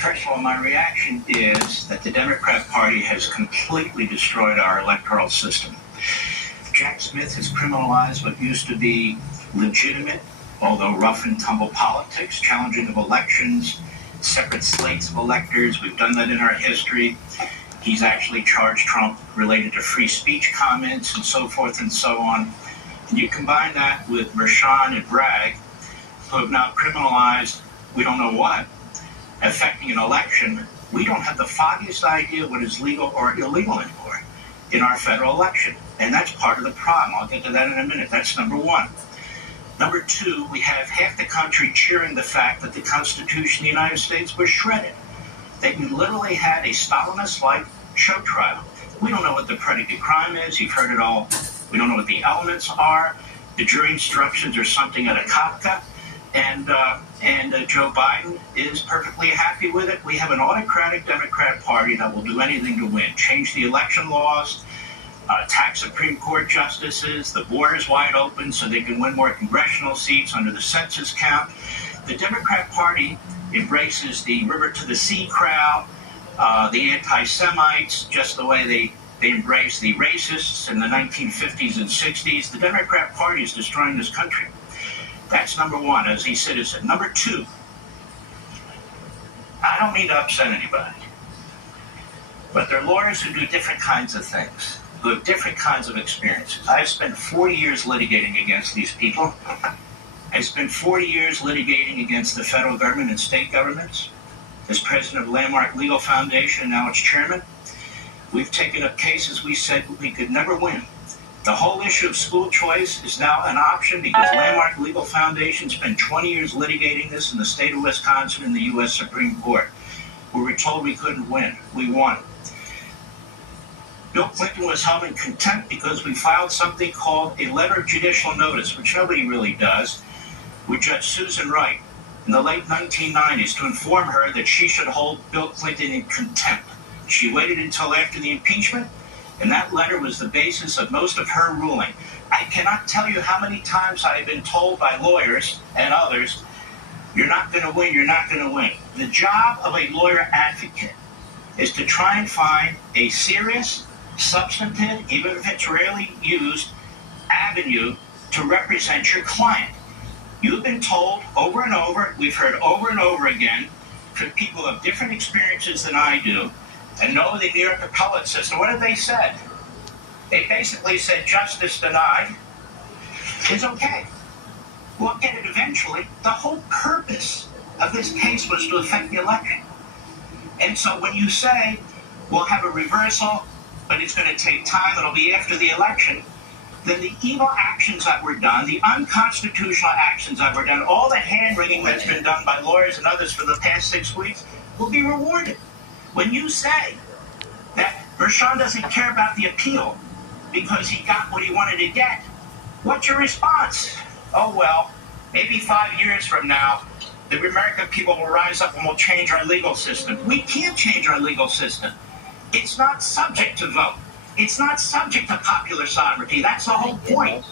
First of all, my reaction is that the Democrat Party has completely destroyed our electoral system. Jack Smith has criminalized what used to be legitimate, although rough and tumble politics, challenging of elections, separate slates of electors. We've done that in our history. He's actually charged Trump related to free speech comments and so forth and so on. And you combine that with Mershon and Bragg, who have now criminalized we don't know what, affecting an election. We don't have the foggiest idea what is legal or illegal anymore in our federal election. And that's part of the problem. I'll get to that in a minute. That's number one. Number two, we have half the country cheering the fact that the Constitution of the United States was shredded. That you literally had a Stalinist-like show trial. We don't know what the predicate crime is. You've heard it all. We don't know what the elements are. The jury instructions are something out of Kafka. And Joe Biden is perfectly happy with it. We have an autocratic Democrat Party that will do anything to win. Change the election laws, tax Supreme Court justices, the border's wide open so they can win more congressional seats under the census count. The Democrat Party embraces the river to the sea crowd, the anti-Semites, just the way they embraced the racists in the 1950s and 60s. The Democrat Party is destroying this country. That's number one, as a citizen. Number two, I don't mean to upset anybody, but there are lawyers who do different kinds of things, who have different kinds of experiences. I've spent 40 years litigating against these people. I spent 40 years litigating against the federal government and state governments. As president of Landmark Legal Foundation, and now its chairman, we've taken up cases we said we could never win. The whole issue of school choice is now an option because Landmark Legal Foundation spent 20 years litigating this in the state of Wisconsin in the U.S. Supreme Court. We were told we couldn't win. We won. Bill Clinton was held in contempt because we filed something called a letter of judicial notice, which nobody really does, with Judge Susan Wright in the late 1990s to inform her that she should hold Bill Clinton in contempt. She waited until after the impeachment, and that letter was the basis of most of her ruling. I cannot tell you how many times I have been told by lawyers and others, you're not going to win, you're not going to win. The job of a lawyer advocate is to try and find a serious, substantive, even if it's rarely used, avenue to represent your client. You've been told over and over, we've heard over and over again, from people of different experiences than I do, and know the New York appellate system. What have they said? They basically said justice denied is okay. We'll get it eventually. The whole purpose of this case was to affect the election. And so when you say we'll have a reversal, but it's going to take time, it'll be after the election, then the evil actions that were done, the unconstitutional actions that were done, all the hand-wringing that's been done by lawyers and others for the past 6 weeks will be rewarded. When you say that Mershon doesn't care about the appeal because he got what he wanted to get, what's your response? Oh, well, maybe 5 years from now, the American people will rise up and we'll change our legal system. We can't change our legal system. It's not subject to vote. It's not subject to popular sovereignty. That's the whole point.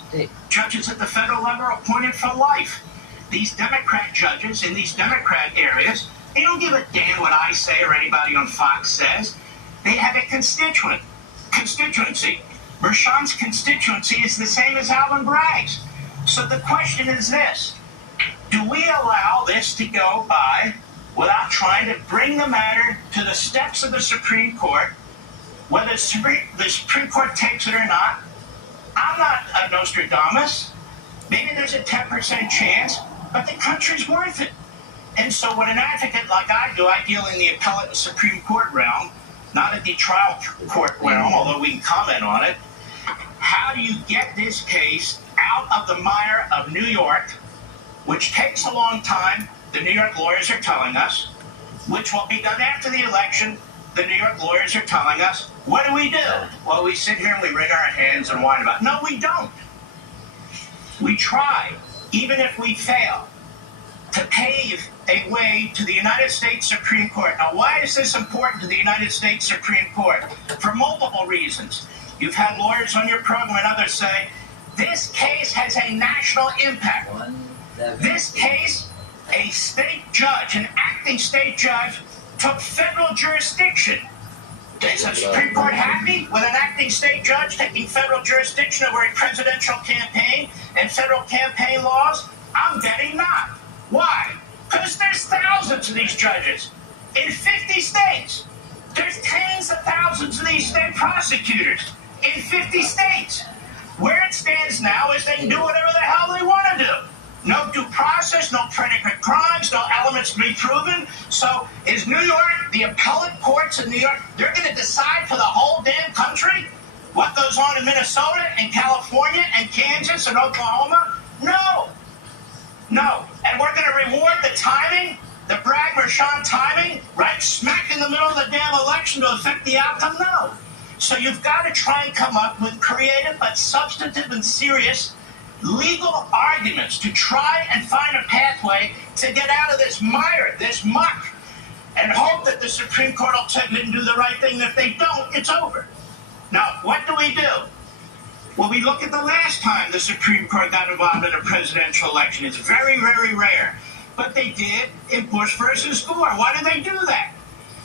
Judges at the federal level are appointed for life. These Democrat judges in these Democrat areas, they don't give a damn what I say or anybody on Fox says. They have a constituency. Mershon's constituency is the same as Alvin Bragg's. So the question is this. Do we allow this to go by without trying to bring the matter to the steps of the Supreme Court, whether the Supreme Court takes it or not? I'm not a Nostradamus. Maybe there's a 10% chance, but the country's worth it. And so when an advocate like I do, I deal in the appellate and Supreme Court realm, not at the trial court realm, although we can comment on it. How do you get this case out of the mire of New York, which takes a long time, the New York lawyers are telling us, which will be done after the election, the New York lawyers are telling us. What do? Well, we sit here and we wring our hands and whine about it. No, we don't. We try, even if we fail, to pave a way to the United States Supreme Court. Now, why is this important to the United States Supreme Court? For multiple reasons. You've had lawyers on your program and others say, this case has a national impact. This case, a state judge, an acting state judge, took federal jurisdiction. Is the Supreme Court happy with an acting state judge taking federal jurisdiction over a presidential campaign and federal campaign laws? I'm betting not. Why? Because there's thousands of these judges in 50 states. There's tens of thousands of these state prosecutors in 50 states. Where it stands now is they can do whatever the hell they want to do. No due process, no predicate crimes, no elements to be proven. So is New York, the appellate courts in New York, they're going to decide for the whole damn country what goes on in Minnesota and California and Kansas and Oklahoma? No. No. And we're going to reward the timing, the Bragg-Mershon timing, right smack in the middle of the damn election to affect the outcome? No. So you've got to try and come up with creative but substantive and serious legal arguments to try and find a pathway to get out of this mire, this muck, and hope that the Supreme Court will take it and do the right thing. If they don't, it's over. Now, what do? Well, we look at the last time the Supreme Court got involved in a presidential election. It's very, very rare. But they did in Bush versus Gore. Why did they do that?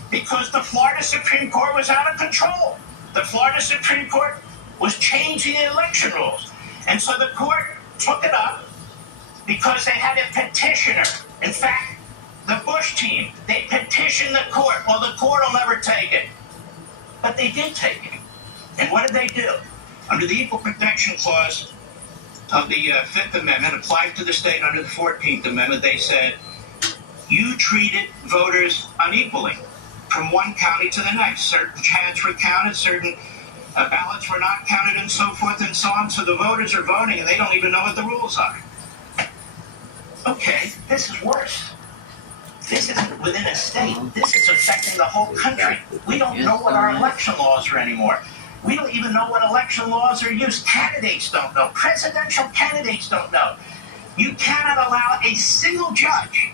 Because the Florida Supreme Court was out of control. The Florida Supreme Court was changing the election rules. And so the court took it up because they had a petitioner. In fact, the Bush team, they petitioned the court. Well, the court will never take it. But they did take it. And what did they do? Under the Equal Protection Clause of the Fifth Amendment, applied to the state under the 14th Amendment, they said, you treated voters unequally from one county to the next. Certain chats were counted, certain ballots were not counted, and so forth and so on. So the voters are voting, and they don't even know what the rules are. Okay, this is worse. This isn't within a state. This is affecting the whole country. We don't know what our election laws are anymore. We don't even know what election laws are used. Candidates don't know. Presidential candidates don't know. You cannot allow a single judge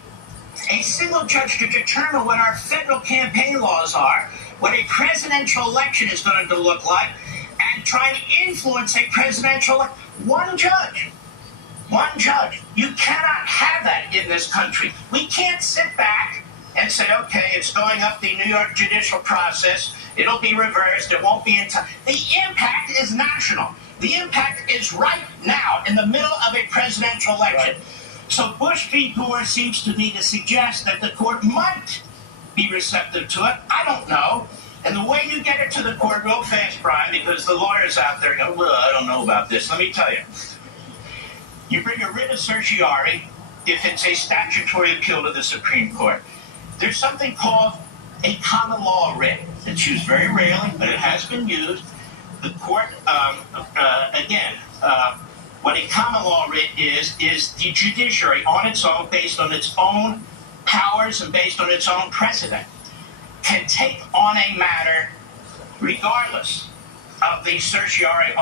to determine what our federal campaign laws are, what a presidential election is going to look like, and try to influence a presidential election. One judge. You cannot have that in this country. We can't sit back and say, okay, it's going up the New York judicial process. It'll be reversed. It won't be in time. The impact is national. The impact is right now in the middle of a presidential election. Right. So Bush v. Gore seems to me to suggest that the court might be receptive to it. I don't know. And the way you get it to the court real fast, Brian, because the lawyers out there go, well, I don't know about this. Let me tell you. You bring a writ of certiorari if it's a statutory appeal to the Supreme Court. There's something called a common law writ. It's used very rarely, but it has been used. The court, what a common law writ is the judiciary on its own, based on its own powers and based on its own precedent, can take on a matter regardless of the certiorari